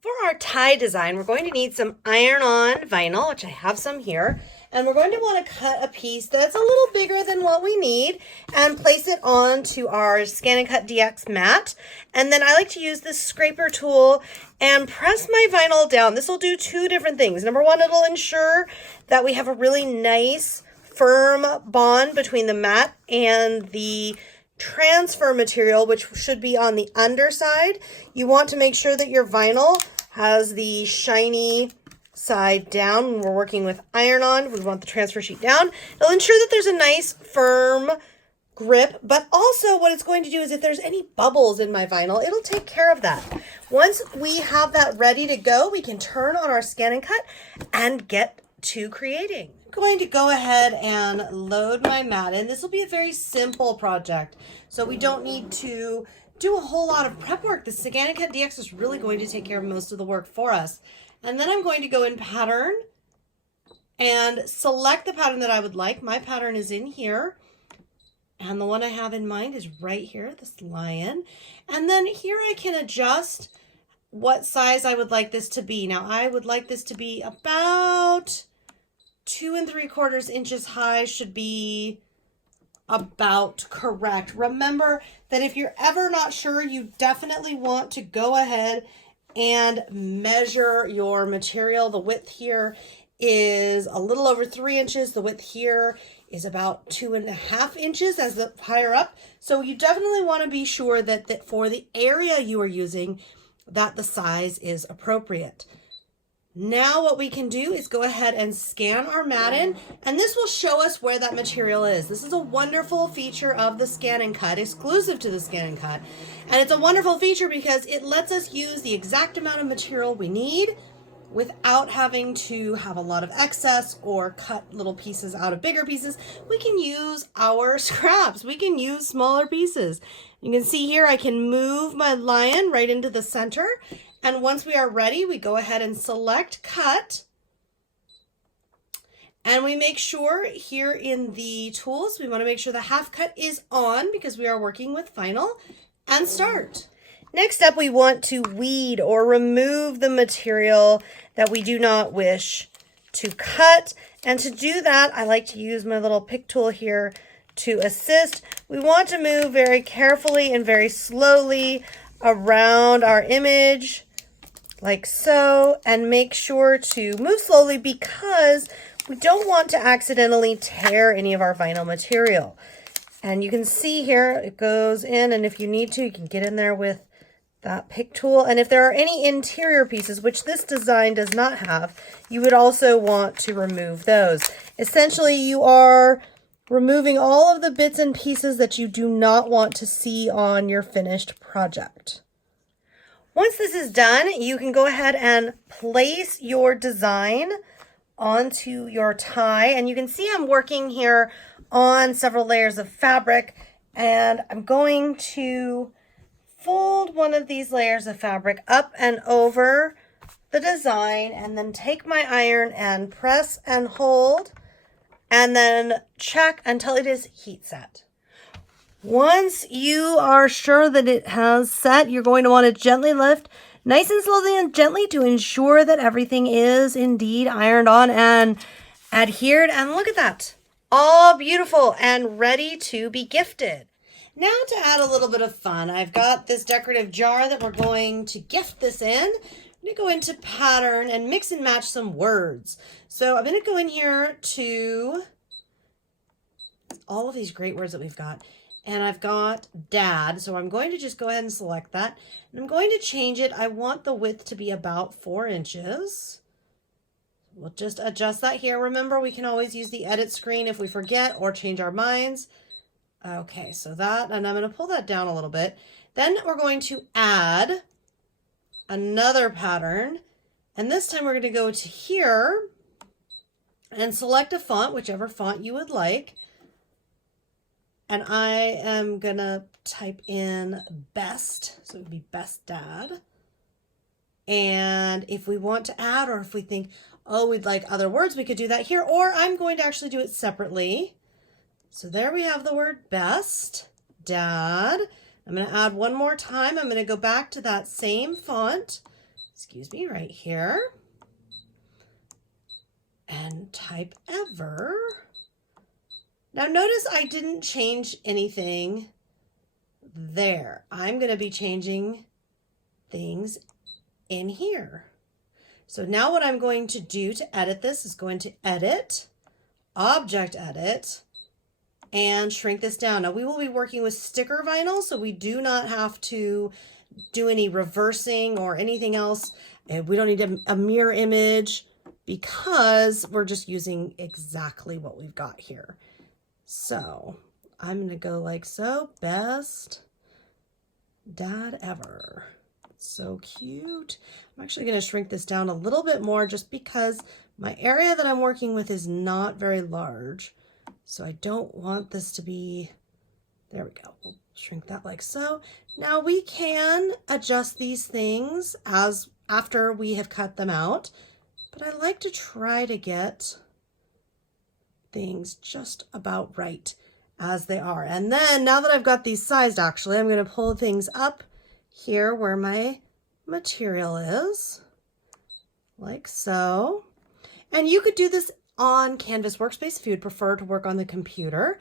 For our tie design, we're going to need some iron-on vinyl, which I have some here, and we're going to want to cut a piece that's a little bigger than what we need and place it onto our ScanNCut DX mat. And then I like to use this scraper tool and press my vinyl down. This will do two different things. Number one, it'll ensure that we have a really nice, firm bond between the mat and the transfer material, which should be on the underside. You want to make sure that your vinyl has the shiny side down. When we're working with iron-on, we want the transfer sheet down. It'll ensure that there's a nice firm grip, but also what it's going to do is if there's any bubbles in my vinyl, it'll take care of that. Once we have that ready to go, we can turn on our ScanNCut and get to creating. I'm going to go ahead and load my mat in. This will be a very simple project, so we don't need to do a whole lot of prep work. The ScanNCut DX is really going to take care of most of the work for us. And then I'm going to go in pattern and select the pattern that I would like. My pattern is in here, and the one I have in mind is right here, this lion. And then here I can adjust what size I would like this to be. Now I would like this to be about 2 3/4 inches high, should be about correct. Remember that if you're ever not sure, you definitely want to go ahead and measure your material. The width here is a little over 3 inches. The width here is about 2.5 inches as the higher up. So you definitely want to be sure that for the area you are using, that the size is appropriate. Now what we can do is go ahead and scan our mat in, and this will show us where that material is. This is a wonderful feature of the ScanNCut, exclusive to the ScanNCut. And it's a wonderful feature because it lets us use the exact amount of material we need without having to have a lot of excess or cut little pieces out of bigger pieces. We can use our scraps. We can use smaller pieces. You can see here I can move my lion right into the center. And once we are ready, we go ahead and select cut. And we make sure here in the tools, we want to make sure the half cut is on because we are working with vinyl, and start. Next up, we want to weed or remove the material that we do not wish to cut. And to do that, I like to use my little pick tool here to assist. We want to move very carefully and very slowly around our image, like so, and make sure to move slowly because we don't want to accidentally tear any of our vinyl material. And you can see here, it goes in, and if you need to, you can get in there with that pick tool. And if there are any interior pieces, which this design does not have, you would also want to remove those. Essentially, you are removing all of the bits and pieces that you do not want to see on your finished project. Once this is done, you can go ahead and place your design onto your tie. And you can see I'm working here on several layers of fabric, and I'm going to fold one of these layers of fabric up and over the design, and then take my iron and press and hold, and then check until it is heat set. Once you are sure that it has set, you're going to want to gently lift nice and slowly and gently to ensure that everything is indeed ironed on and adhered. And look at that, all beautiful and ready to be gifted. Now to add a little bit of fun, I've got this decorative jar that we're going to gift this in. I'm going to go into pattern and mix and match some words. So I'm going to go in here to all of these great words that we've got. And I've got dad, so I'm going to just go ahead and select that. And I'm going to change it. I want the width to be about 4 inches. We'll just adjust that here. Remember, we can always use the edit screen if we forget or change our minds. Okay, so that, and I'm going to pull that down a little bit. Then we're going to add another pattern. And this time we're going to go to here and select a font, whichever font you would like. And I am going to type in best. So it would be best dad. And if we want to add, or if we think, oh, we'd like other words, we could do that here. Or I'm going to actually do it separately. So there we have the word best dad. I'm going to add one more time. I'm going to go back to that same font. excuse me, right here, and type ever. Now notice I didn't change anything there. I'm going to be changing things in here. So now what I'm going to do to edit this is going to edit, object edit, and shrink this down. Now we will be working with sticker vinyl, so we do not have to do any reversing or anything else. And we don't need a mirror image because we're just using exactly what we've got here. So I'm going to go like so. Best dad ever. So cute. I'm actually going to shrink this down a little bit more just because my area that I'm working with is not very large. So I don't want this to be, there we go. We'll shrink that like so. Now we can adjust these things after we have cut them out, but I like to try to get things just about right as they are. And then now that I've got these sized, actually, I'm going to pull things up here where my material is, like so. And you could do this on Canvas Workspace if you would prefer to work on the computer.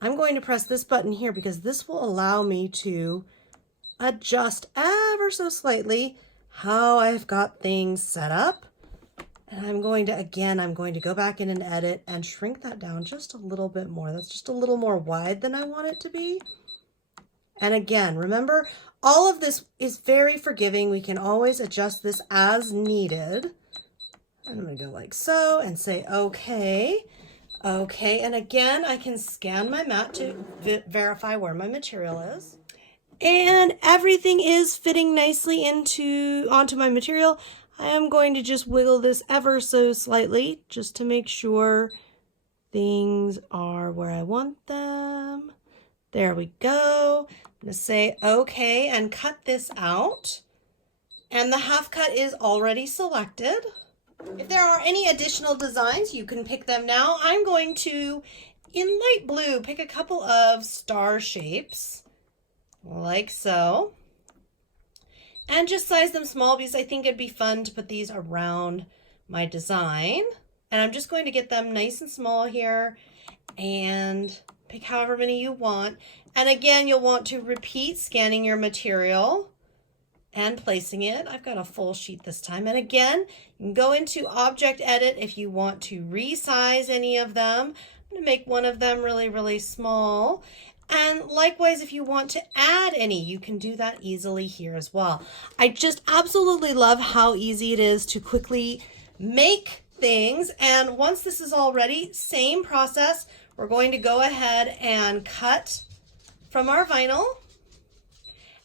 I'm going to press this button here because this will allow me to adjust ever so slightly how I've got things set up. And I'm going to go back in and edit and shrink that down just a little bit more. That's just a little more wide than I want it to be. And again, remember, all of this is very forgiving. We can always adjust this as needed. And I'm going to go like so and say, okay. Okay, and again, I can scan my mat to verify where my material is. And everything is fitting nicely onto my material. I am going to just wiggle this ever so slightly just to make sure things are where I want them. There we go. I'm going to say okay and cut this out. And the half cut is already selected. If there are any additional designs, you can pick them now. I'm going to, in light blue, pick a couple of star shapes, like so. And just size them small because I think it'd be fun to put these around my design. And I'm just going to get them nice and small here and pick however many you want. And again, you'll want to repeat scanning your material and placing it. I've got a full sheet this time. And again, you can go into Object Edit if you want to resize any of them. I'm going to make one of them really, really small. And likewise, if you want to add any, you can do that easily here as well. I just absolutely love how easy it is to quickly make things. And once this is all ready, same process. We're going to go ahead and cut from our vinyl.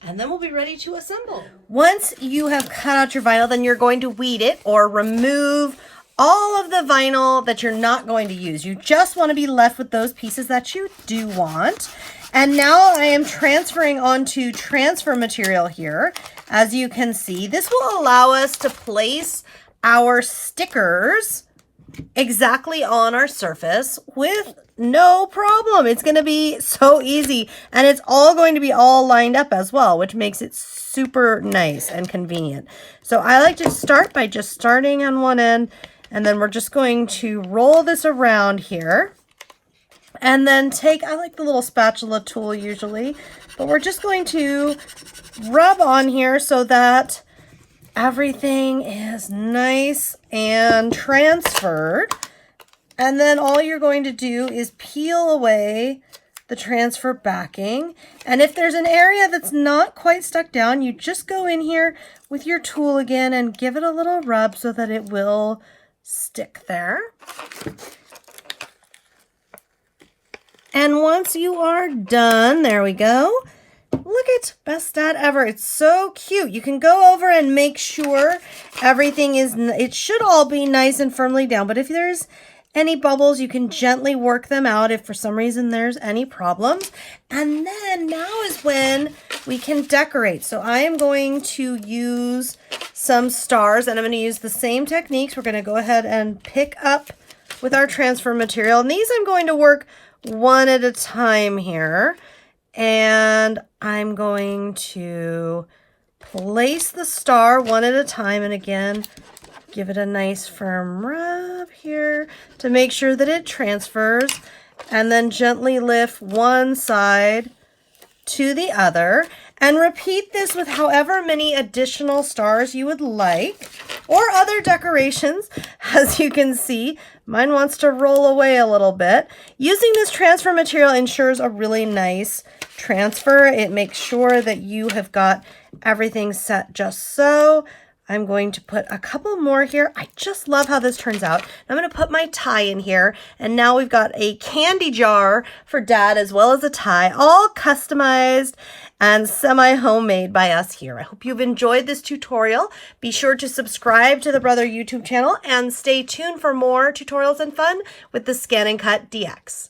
And then we'll be ready to assemble. Once you have cut out your vinyl, then you're going to weed it or remove all of the vinyl that you're not going to use. You just want to be left with those pieces that you do want. And now I am transferring onto transfer material here. As you can see, this will allow us to place our stickers exactly on our surface with no problem. It's going to be so easy, and it's all going to be all lined up as well, which makes it super nice and convenient. So I like to start by just starting on one end, and then we're just going to roll this around here. And then I like the little spatula tool usually, but we're just going to rub on here so that everything is nice and transferred. And then all you're going to do is peel away the transfer backing. And if there's an area that's not quite stuck down, you just go in here with your tool again and give it a little rub so that it will stick there. And once you are done, there we go. Look at Best Dad Ever. It's so cute. You can go over and make sure everything it should all be nice and firmly down. But if there's any bubbles, you can gently work them out if for some reason there's any problems. And then now is when we can decorate. So I am going to use some stars, and I'm going to use the same techniques. We're going to go ahead and pick up with our transfer material. And these I'm going to work one at a time here. And I'm going to place the star one at a time, and again, give it a nice firm rub here to make sure that it transfers, and then gently lift one side to the other, and repeat this with however many additional stars you would like, or other decorations. As you can see, mine wants to roll away a little bit. Using this transfer material ensures a really nice transfer. It makes sure that you have got everything set just so. I'm going to put a couple more here. I just love how this turns out. I'm going to put my tie in here, and now we've got a candy jar for Dad as well as a tie, all customized and semi-homemade by us here. I hope you've enjoyed this tutorial. Be sure to subscribe to the Brother YouTube channel and stay tuned for more tutorials and fun with the ScanNCut DX.